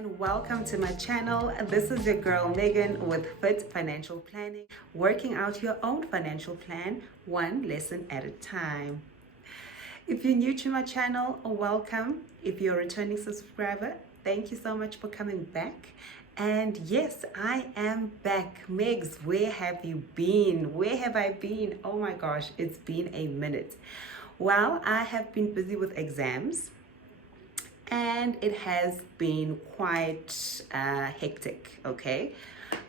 and welcome to my channel. This is your girl Megan with Fit Financial Planning, working out your own financial plan one lesson at a time. If you're new to my channel, welcome. If you're a returning subscriber, thank you so much for coming back. And yes, I am back. Megs, where have you been? Where have I been? Oh my gosh, it's been a minute. Well, I have been busy with exams, and it has been quite hectic, okay?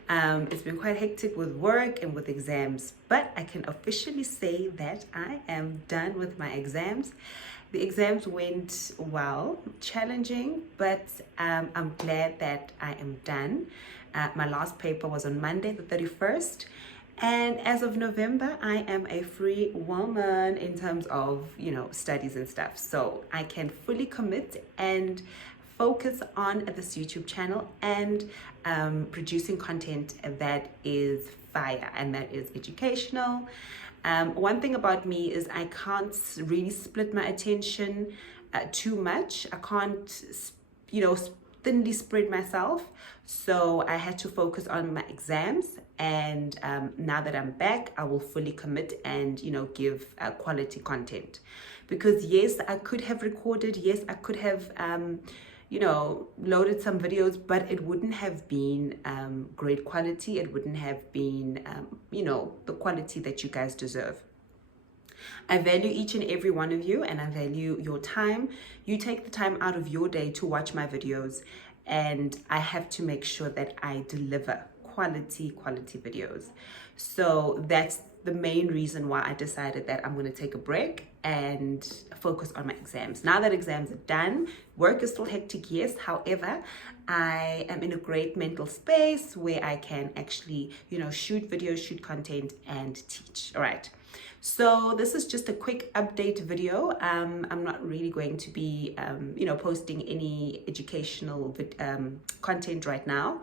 It's been quite hectic with work and with exams, but I can officially say that I am done with my exams. The exams went well, challenging, but I'm glad that I am done. My last paper was on Monday, the 31st. And as of November, I am a free woman in terms of, studies and stuff. So I can fully commit and focus on this YouTube channel and producing content that is fire and that is educational. One thing about me is I can't really split my attention too much. I can't, thinly spread myself. So I had to focus on my exams, and now that I'm back, I will fully commit and give quality content. Because yes, I could have recorded, yes, I could have loaded some videos, but it wouldn't have been great quality. It wouldn't have been the quality that you guys deserve. I value each and every one of you, and I value your time. You take the time out of your day to watch my videos, and I have to make sure that I deliver quality videos. So that's the main reason why I decided that I'm going to take a break and focus on my exams. Now that exams are done, work is still hectic, yes. However, I am in a great mental space where I can actually, shoot videos, shoot content, and teach. All right. So this is just a quick update video. I'm not really going to be, posting any educational content right now,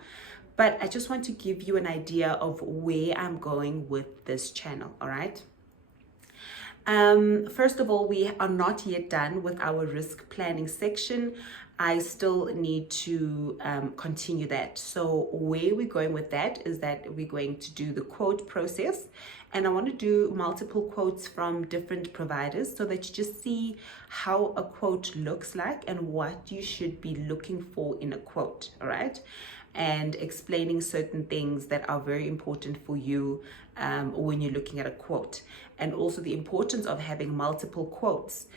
but I just want to give you an idea of where I'm going with this channel. All right. First of all, we are not yet done with our risk planning section. I still need to continue that. So where we're going with that is that we're going to do the quote process, and I want to do multiple quotes from different providers so that you just see how a quote looks like and what you should be looking for in a quote, all right? And explaining certain things that are very important for you when you're looking at a quote, and also the importance of having multiple quotes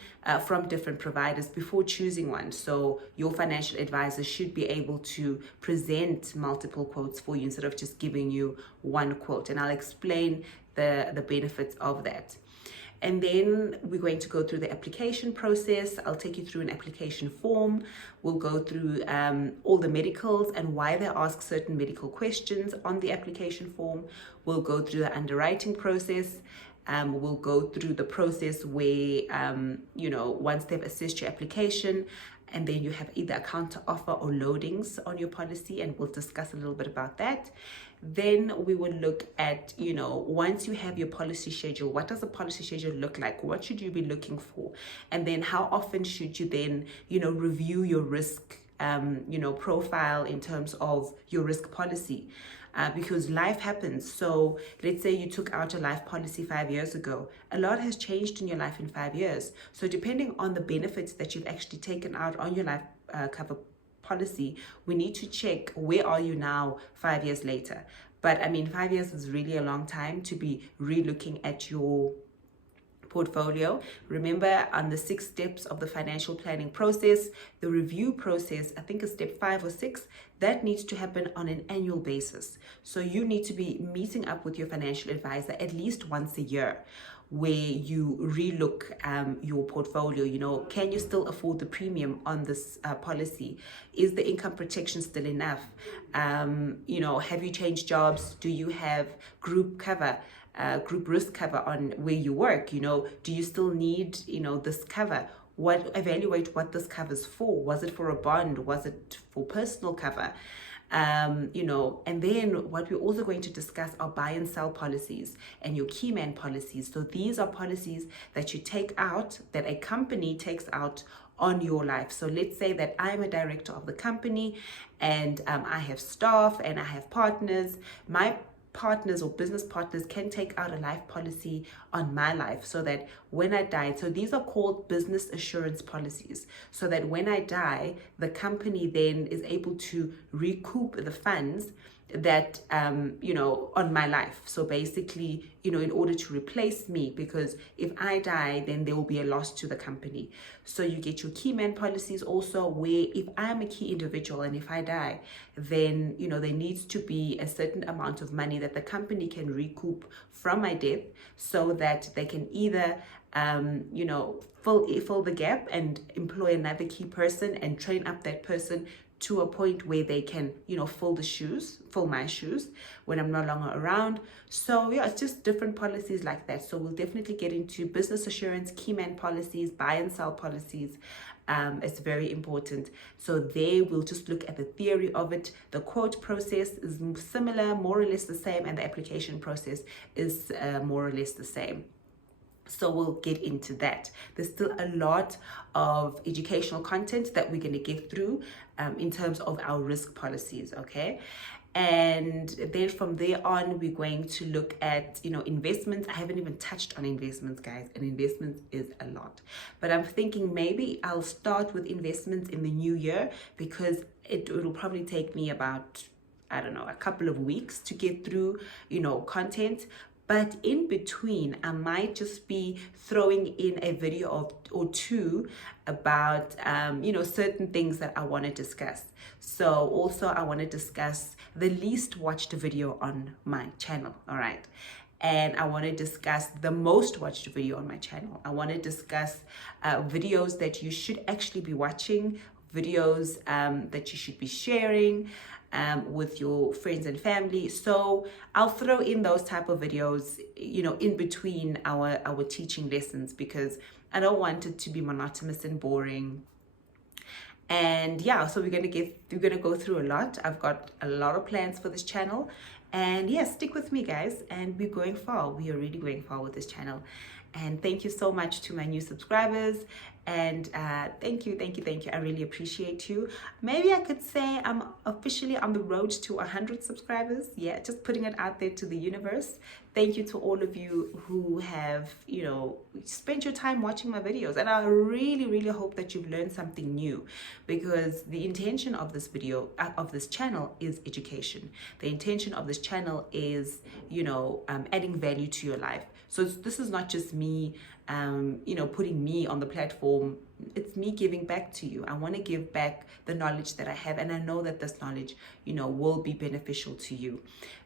from different providers before choosing one. So your financial advisor should be able to present multiple quotes for you instead of just giving you one quote, and I'll explain the benefits of that. And then we're going to go through the application process. I'll take you through an application form. We'll go through all the medicals and why they ask certain medical questions on the application form. We'll go through the underwriting process. We'll go through the process where, once they've assessed your application, and then you have either a counter offer or loadings on your policy, and we'll discuss a little bit about that. Then we will look at, once you have your policy schedule, what does a policy schedule look like? What should you be looking for? And then how often should you then, review your risk, profile in terms of your risk policy? Because life happens. So let's say you took out a life policy 5 years ago. A lot has changed in your life in 5 years. So depending on the benefits that you've actually taken out on your life cover policy, we need to check where are you now 5 years later. But 5 years is really a long time to be re-looking at your portfolio. Remember, on the 6 steps of the financial planning process, the review process, I think is step 5 or 6, that needs to happen on an annual basis. So you need to be meeting up with your financial advisor at least once a year, where you relook your portfolio. Can you still afford the premium on this policy? Is the income protection still enough? Have you changed jobs? Do you have group cover? Group risk cover on where you work? Do you still need this cover? Evaluate what this covers for. Was it for a bond? Was it for personal cover? And then what we're also going to discuss are buy and sell policies and your key man policies. So these are policies that you take out, that a company takes out on your life. So let's say that I'm a director of the company, and I have staff and I have partners. My partners or business partners can take out a life policy on my life, so that when I die, so these are called business assurance policies, so that when I die, the company then is able to recoup the funds that on my life. So basically, in order to replace me, because if I die, then there will be a loss to the company. So you get your key man policies also, where if I'm a key individual and if I die, then there needs to be a certain amount of money that the company can recoup from my death, so that they can either fill the gap and employ another key person and train up that person to a point where they can, fill my shoes when I'm no longer around. So yeah, it's just different policies like that. So we'll definitely get into business assurance, key man policies, buy and sell policies. It's very important. So there we'll just look at the theory of it. The quote process is similar, more or less the same, and the application process is more or less the same. So we'll get into that. There's still a lot of educational content that we're going to get through in terms of our risk policies, okay? And then from there on, we're going to look at, investments. I haven't even touched on investments, guys, and investments is a lot. But I'm thinking maybe I'll start with investments in the new year, because it'll probably take me about, I don't know, a couple of weeks to get through, content. But in between, I might just be throwing in a video or two about, certain things that I want to discuss. So also I want to discuss the least watched video on my channel, all right? And I want to discuss the most watched video on my channel. I want to discuss videos that you should actually be watching, videos that you should be sharing with your friends and family. So I'll throw in those type of videos, in between our teaching lessons, because I don't want it to be monotonous and boring. And yeah, so we're gonna go through a lot. I've got a lot of plans for this channel, and yeah, stick with me, guys, and we're going far. We are really going far with this channel. And thank you so much to my new subscribers, and thank you. I really appreciate you. Maybe I could say I'm officially on the road to 100 subscribers. Yeah, just putting it out there to the universe. Thank you to all of you who have spent your time watching my videos, and I really hope that you've learned something new, because the intention of this video, of this channel, is education. The intention of this channel is adding value to your life. So this is not just me, putting me on the platform. It's me giving back to you. I want to give back the knowledge that I have, and I know that this knowledge, will be beneficial to you.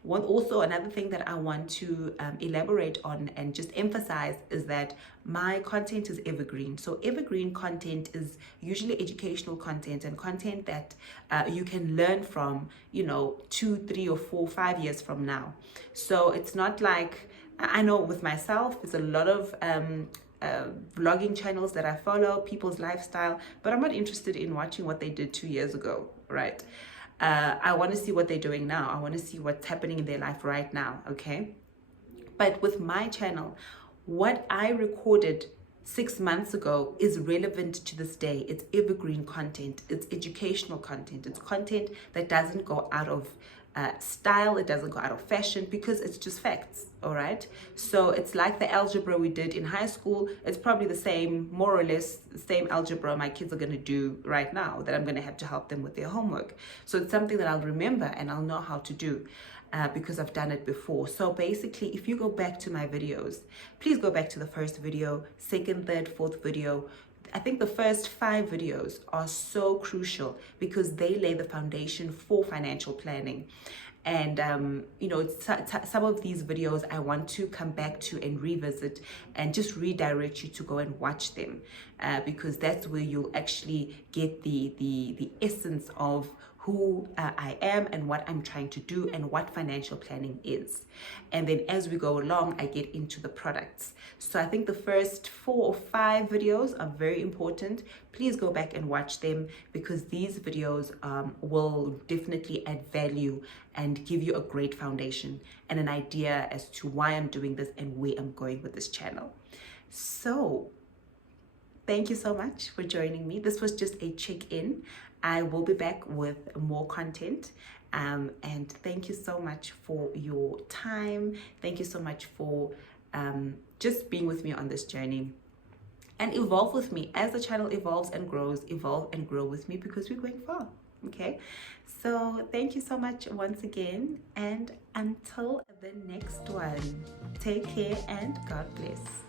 Also, another thing that I want to elaborate on and just emphasize is that my content is evergreen. So evergreen content is usually educational content, and content that you can learn from, 2, 3, or 4, 5 years from now. So it's not like, I know with myself, there's a lot of vlogging channels that I follow, people's lifestyle, but I'm not interested in watching what they did 2 years ago, right? I want to see what they're doing now. I want to see what's happening in their life right now, okay? But with my channel, what I recorded 6 months ago is relevant to this day. It's evergreen content. It's educational content. It's content that doesn't go out of style. It doesn't go out of fashion, because it's just facts, all right? So it's like the algebra we did in high school. It's probably the same, more or less the same algebra my kids are going to do right now, that I'm going to have to help them with their homework. So it's something that I'll remember and I'll know how to do, because I've done it before. So basically, if you go back to my videos, please go back to the first video, second, third, fourth video. I think the first 5 videos are so crucial, because they lay the foundation for financial planning. And some of these videos I want to come back to and revisit, and just redirect you to go and watch them, because that's where you'll actually get the essence of who I am and what I'm trying to do and what financial planning is. And then as we go along, I get into the products. So I think the first 4 or 5 videos are very important. Please go back and watch them, because these videos will definitely add value and give you a great foundation and an idea as to why I'm doing this and where I'm going with this channel. So Thank you so much for joining me. This was just a check-in. I will be back with more content. And thank you so much for your time. Thank you so much for just being with me on this journey. And evolve with me as the channel evolves and grows. Evolve and grow with me because we're going far. Okay, so thank you so much once again, and until the next one, take care and God bless.